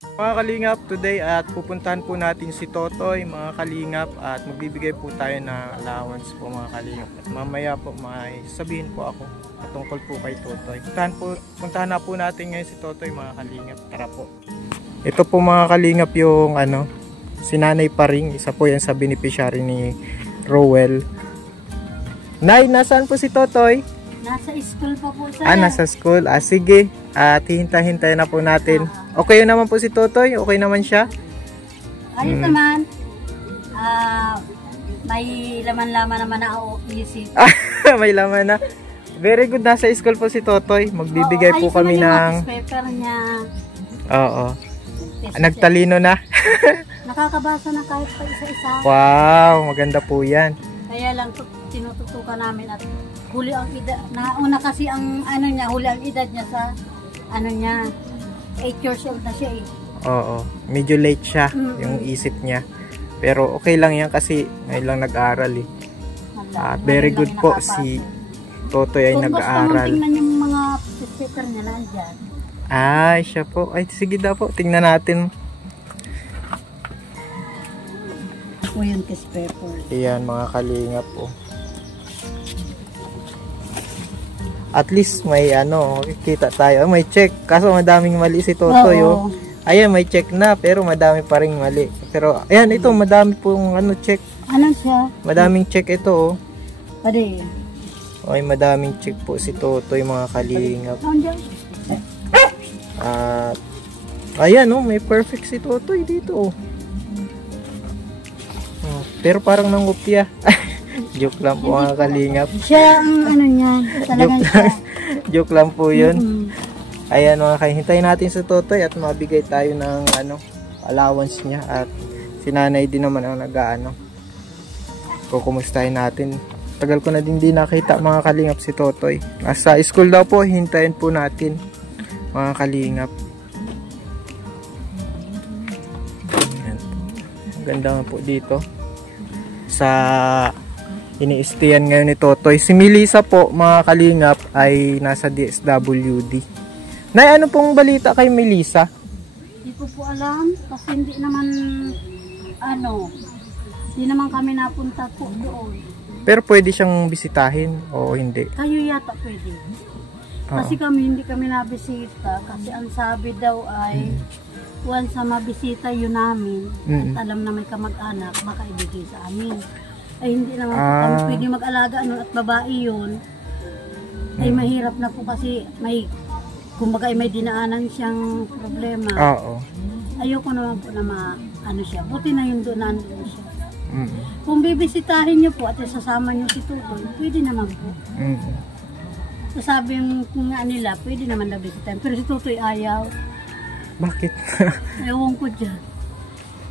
Mga kalingap, today at pupuntahan po natin si Totoy mga kalingap at magbibigay po tayo ng allowance po mga kalingap. At mamaya po may sabihin po ako tungkol po kay Totoy. Puntahan na po natin ngayon si Totoy mga kalingap. Tara po. Ito po mga kalingap yung si Nanay Paring. Isa po yan sa beneficiary ni Rowell. Nay, nasaan po si Totoy? Nasa school pa po siya. Nasa school. Sige. At hintay-hintay na po natin. Okay naman po si Totoy? Okay naman siya? Ayos naman. May laman-laman naman na isip. May laman na. Very good. Nasa school po si Totoy. Magbibigay po kami ng paper niya. Oo. Nagtalino na. Nakakabasa na kahit pa isa-isa. Wow, maganda po yan. Kaya lang tinututukan namin at huli ang edad. Nauna kasi ang huli ang edad niya sa 8 years old na siya eh. Oo, medyo late siya yung isip niya. Pero okay lang yan kasi ngayon lang nag-aaral eh. Very good po si Totoy ay nag-aaral. Kung gusto mong tingnan yung mga sticker niya nandyan. Ay, siya po. Ay, sige daw po. Tingnan natin. O yung test paper. Ayan, mga kalingap po. At least may kita tayo. May check. Kaso madaming mali si Totoy. Oh. Ayan, may check na. Pero madami pa rin mali. Pero, ayan, ito. Madami pong check. Ano siya? Madaming check ito. Oh. Pwede. Ay, madaming check po si Totoy, mga kalingap. At, ayan, may perfect si Totoy dito. Pero parang nangupya. Joke lang po mga kalingap. Siya ang niya. Talagang siya. Joke lang po yun. Ayan mga kalingap. Hintayin natin sa Totoy at mabigay tayo ng allowance niya. At si Nanay din naman ang kukumustahin natin. Tagal ko na din nakita mga kalingap si Totoy. Nasa school daw po. Hintayin po natin mga kalingap. Ayan. Ganda nga po dito. Sa ini-stayan ngayon ni Totoy. Si Melissa po, mga kalingap, ay nasa DSWD. Nay, ano pong balita kay Melissa? Hindi ko po alam. Kasi hindi naman, hindi naman kami napunta po doon. Pero pwede siyang bisitahin o hindi? Kayo yata pwede. Kasi hindi kami nabisita. Kasi ang sabi daw ay, once na mabisita yun namin, at alam na may kamag-anak, baka ibigay sa amin. Ay hindi naman po kami pwede mag-alaga at babae yun. Ay mahirap na po kasi kumbaga may dinaanan siyang problema. Ayoko naman po na siya. Buti na yun doon nandun siya. Kung bibisitahin niyo po at sasama niyo si Tutoy, pwede naman po. So sabi nga nila, pwede naman na bisitahin. Pero si Tutoy ayaw. Bakit? Ewan ko dyan.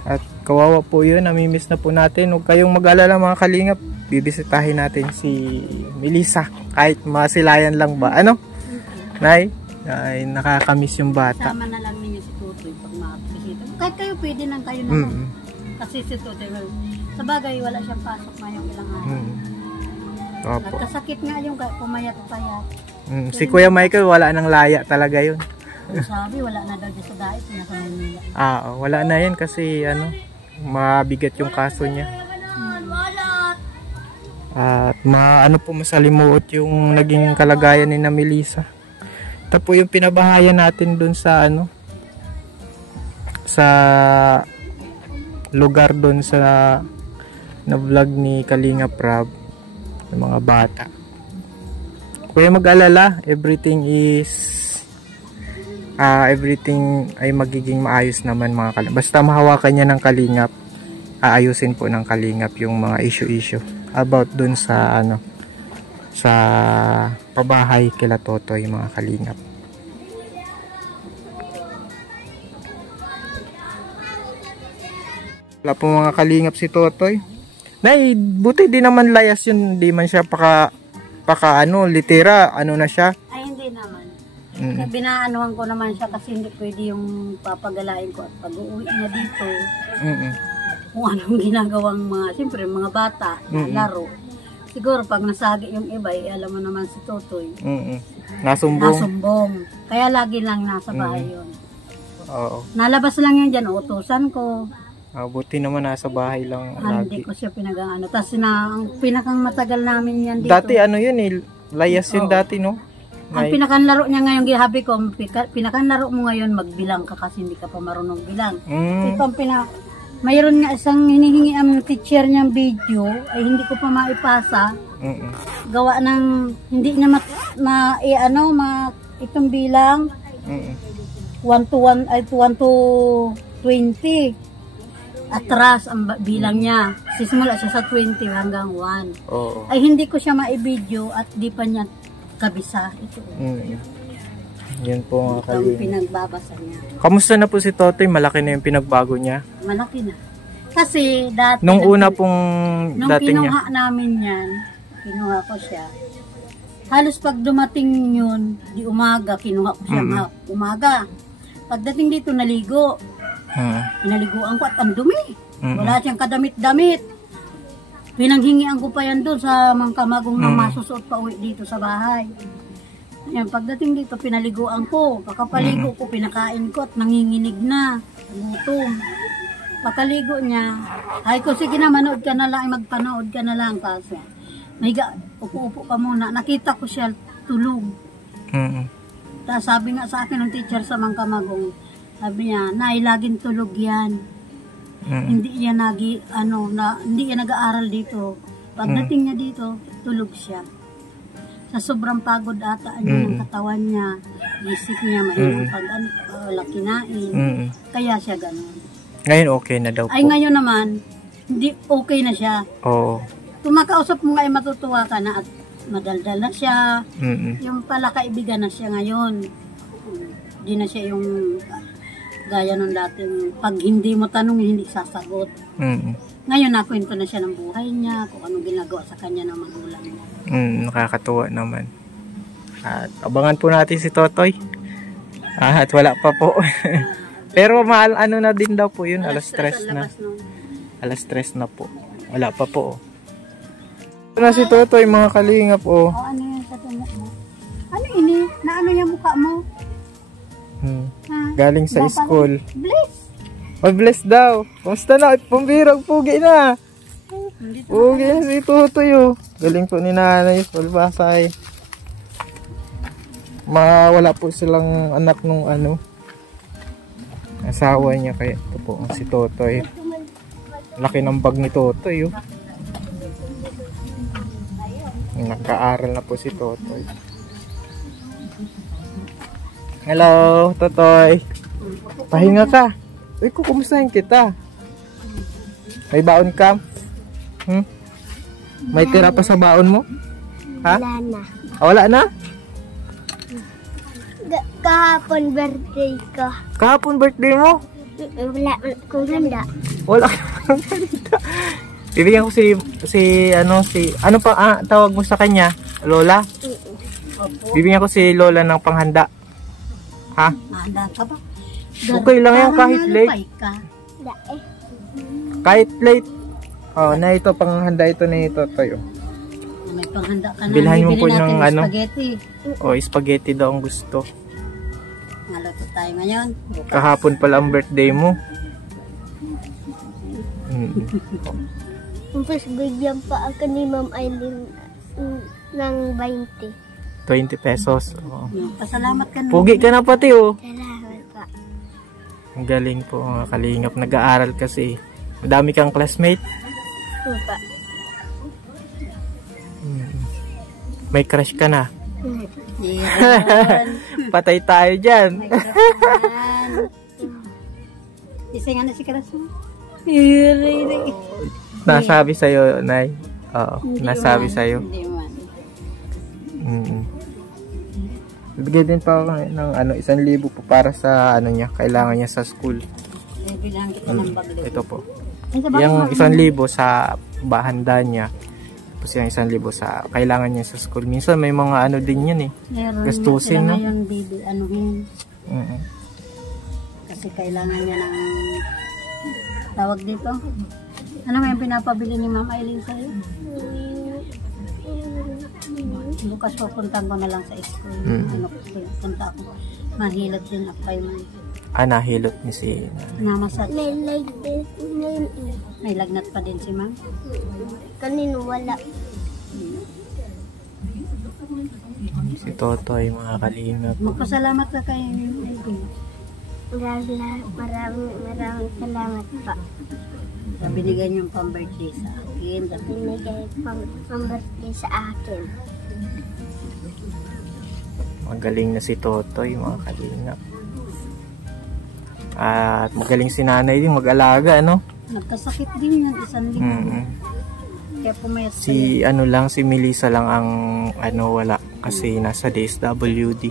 At kawawa po yun, namimiss na po natin. Huwag kayong mag-alala mga kalingap. Bibisitahin natin si Melissa. Kahit masilayan lang ba. Nay? Ay, nakakamiss yung bata. Sama na lang ninyo si Tutoy pag makabisita. Kahit kayo pwede nang kayo naman. Kasi si Tutoy, sa bagay wala siyang pasok ngayong ilang araw. Nagkasakit nga yung pumayat-payat. Si Kuya Michael wala nang laya talaga yun. Sabi, wala na daw sa dait, nasa Manila. Wala na yan kasi mabigat yung kaso niya. At masalimuot yung naging kalagayan ni na Melissa. Ito po yung pinabahayan natin dun sa sa lugar dun sa na vlog ni Kalingap Rab ng mga bata. Kuya mag-alala, everything ay magiging maayos naman mga kalingap. Basta mahawakan niya ng Kalingap, aayusin po ng Kalingap yung mga issue about dun sa sa pabahay kila Totoy mga kalingap. Wala po mga kalingap si Totoy. Nay, buti di naman layas yun, di man siya paka litera, na siya. Ay hindi naman. Binaanuhan ko naman siya kasi hindi pwede yung papagalain ko at pag-uwi na dito. Kung anong ginagawang siyempre mga bata na laro. Siguro pag nasagi yung iba, alam mo naman si Totoy. Nasumbong. Kaya lagi lang nasa bahay yun. Oo. Nalabas lang yun dyan, utusan ko. Buti naman nasa bahay lang Hindi lagi. ko siya pinag-ano. Tapos ang pinakang matagal namin yan dito. Dati ano yun eh, layas yun Oo. dati no? Ang pinakanlaro niya ngayon, gihabi ko, pinakanlaro mo ngayon, magbilang ka kasi hindi ka pa marunong bilang. Mm. Ito ang mayroon nga isang hinihingi ang teacher niyang video, ay hindi ko pa maipasa. Mm-mm. Gawa ng, hindi niya itong bilang, Mm-mm. 1 to 20. Atras ang bilang niya. Sisimula siya sa 20 hanggang 1. Oo. Ay hindi ko siya maibideo at di pa niya kabisa. Ito. Yan po mga Ito ang kalingap. pinagbabasa niya. Kamusta na po si Totoy? Malaki na yung pinagbago niya. Malaki na. Kasi dati... Nung una pong nung dati niya. kinuha namin yan, kinuha ko siya. Halos pag dumating yun, di umaga, kinuha ko siya umaga. Pagdating dito, naligo. Pinaliguan ko at ang dumi. Wala siyang kadamit-damit. Pinanghingian ko pa yan doon sa mga kamagong na masusuot pa uwi dito sa bahay. Yan, pagdating dito, pinaliguan ko. Pagkapaligo ko, pinakain ko at nanginginig na. Gutom. Pagkaligo niya, ay ko, sige na, manood ka na lang, magpanood ka na lang. Kasi, upo-upo ka muna. Nakita ko siya tulog. Tapos sabi nga sa akin ng teacher sa mga kamagong, sabi niya, Nay, laging tulog yan. Hindi niya hindi niya nag-aaral dito. Pagdating niya dito, tulog siya. Sa sobrang pagod ata niya ng katawan niya, isip niya, mainom pag wala kinain. Kaya siya ganun. Ngayon okay na daw po. Ay ngayon naman, hindi okay na siya. Oo. Tumakausap mo nga ay matutuwa ka na at madaldal na siya. Yung pala kaibigan na siya ngayon. Hindi na siya yung gaya nung dating pag hindi mo tanong, hindi sasagot. Ngayon nakwento na siya ng buhay niya, kung anong ginagawa sa kanya ng magulang niya. Nakakatuwa naman. At abangan po natin si Totoy. At wala pa po. Pero ano na din daw po yun, alas 3 na. Alas 3 na po. Wala pa po. Ito na si Totoy, mga kalingap oh. Ano yan sa tunok mo? Ano ini? Na ano yung mukha mo? Galing sa school. Bless! Oh, bless daw. Kumusta na? Pambirog, pugi na. Pugi na si Totoy oh. Galing po ni nanay, Pulbasay. Wala po silang anak nung asawa niya, kaya ito po si Totoy. Laki ng bag ni Totoy oh. Nagka-aral na po si Totoy. Hello, Totoy. Pahinga ka. Uy, kukumustahin kita. May baon ka? May tira pa sa baon mo? Ha? Wala na. Wala na? Kahapon birthday ko. Kahapon birthday mo? Wala akong handa. Wala kang ganito. Bibigyan ko ano pa tawag mo sa kanya? Lola? Bibigyan ko si Lola ng panghanda. Ha? Handa ka ba? Okay lang yan kahit late. Kahit late. Oh, na ito panghanda ito na ito Toy. May panghanda ka na. Bilhan mo po Bibili ng natin spaghetti. Spaghetti daw ang gusto. Naluto tayo ngayon. Bukas. Kahapon pala ang birthday mo. Tapos bigyan pa ako ni Ma'am Aileen ng 20. 20 pesos. Oh. Pasalamat ka na. Pugi ka na pati oh. Salamat pa. Ang galing po mga kalingap. Nag-aaral kasi. Madami kang classmate. Pa. May crush ka na. Yun. Patay tayo dyan. May karapatan. Isa nga na si Karaso. Yuri. Nasabi sa'yo, Nay. Oo, Hindi nasabi man. sa'yo. Hindi man. Bigay din pa ako ng 1,000 po para sa niya, kailangan niya sa school. Bilang kita ng baglet. Ito po. Ay, sa bakit Yung mo- 1,000 sa bahanda niya. Tapos yung 1,000 sa kailangan niya sa school. Minsan may mga din yan eh. Meron gastusin, sila no? ngayon, baby, anuhin. Mm-mm. Kasi kailangan niya ng tawag dito. Ano nga yung pinapabili ni Ma'am Aileen sa'yo? Bukas pupuntahan ko na lang sa school. Punta ako. Mahilot din ako kay Ma'am. nahilot ni si nanay. Namasad. May May lagnat pa din si ma'am. kanino wala. Si Totoy, mga kalingap. Magpasalamat ka kay Alvin. Maraming salamat po. Sa binigay niyong pang-birthday sa akin. Binigay pang-birthday sa akin. Magaling na si Totoy, mga kalingap. At magaling si nanay din mag-alaga, ano? Nagkasakit din yan, isang linggo. Kaya pumayat Si si Melissa lang ang wala kasi nasa DSWD.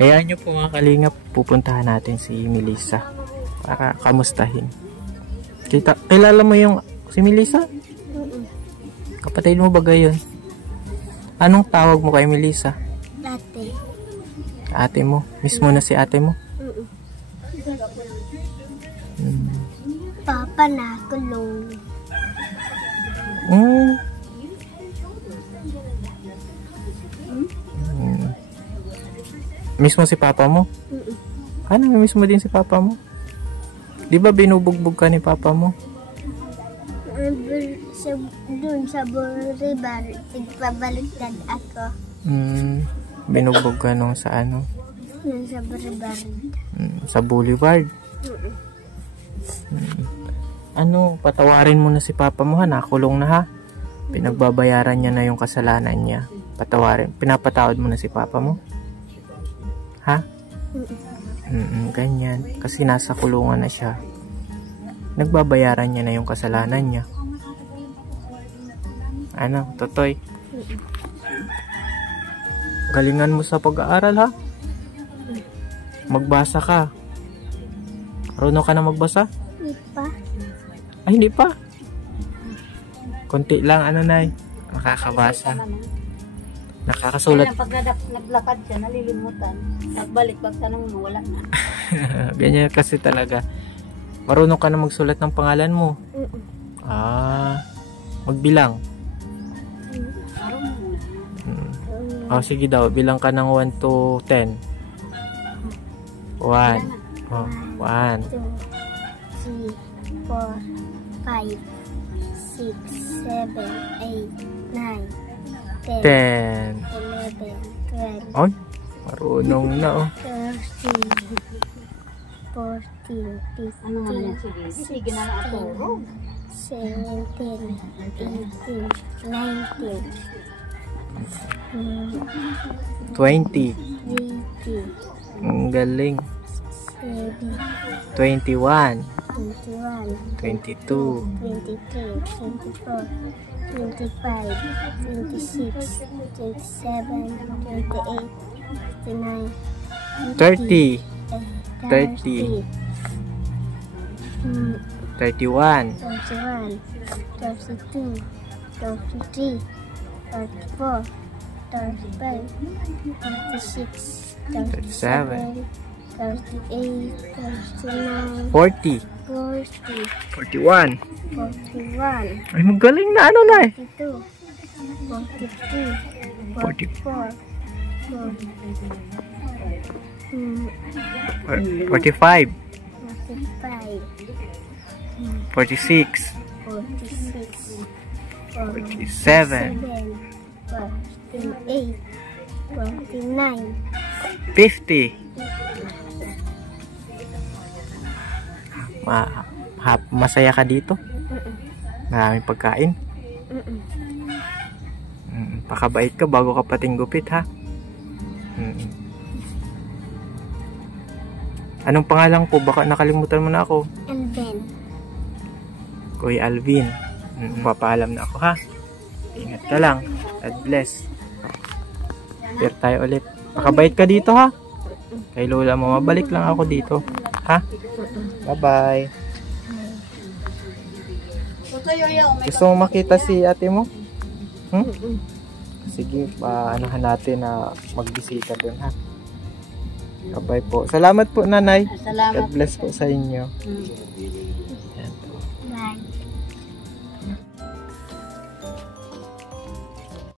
Hayaan nyo po mga kalingap, pupuntahan natin si Melissa para kamustahin. Kilala mo yung si Melissa? Kapatid mo ba gayon? Anong tawag mo kay Melissa? Dati. Ate mo? Mismo na si ate mo? Papa na kulong. Mismo si papa mo? Ano mismo din si papa mo? Di ba binubugbog ka ni papa mo? Doon sa Bolivar, tigpabaliktad ako. Binugbog ka nung sa ano? Doon sa Bolivar. Sa Boulevard? Patawarin mo na si papa mo ha, nakulong na ha. Pinagbabayaran niya na yung kasalanan niya. Pinapatawad mo na si papa mo? Ha? Ganyan. Kasi nasa kulungan na siya. Nagbabayaran niya na yung kasalanan niya. Totoy? Galingan mo sa pag-aaral ha? Magbasa ka. Marunong ka na magbasa? Hindi pa. Ay, hindi pa. Konti lang, Nay. Nakakabasa. Nakakasulat. Kaya pag naglakad siya, nalilimutan. Nagbalik, pag tanong mo, wala na. Ganyan kasi talaga. Marunong ka na magsulat ng pangalan mo? Magbilang? Sige daw, bilang ka ng 1 to 10. 1. 1. 2, 3, 4, 5, 6, 7, 8, 9, 10, 11, 12, Ay, marunong na 13, 14, 15, Ano nga yan? Sige na lang ako. 17, 18, 19, 20. 20, Ang galing. 21, 21. 22, 22. 23, 24, 25, 26, 27, 28, 29, 30. 30, 31. 31, 32, 33, 34, 35, 36, 37, 38, 39, 40. 40, 41. 41, Ay, magaling na Nay. 42, 43, 44, 45. 45, 46. 46, 47. 48, 49, 50. Masaya ka dito? Maraming pagkain? Pakabait ka bago ka pating gupit ha? Anong pangalan po? Baka nakalimutan mo na ako. Alvin. Kuya Alvin. Papaalam na ako ha. Ingat ka lang. God bless. Pero tayo ulit. Pakabait ka dito ha. Kay lola mo. Mabalik lang ako dito. Ha? Bye-bye. Gusto mo makita si ate mo? Sige, paanohan natin na magbisita dun ha. Bye po. Salamat po nanay. Salamat. God bless po sa inyo. Bye.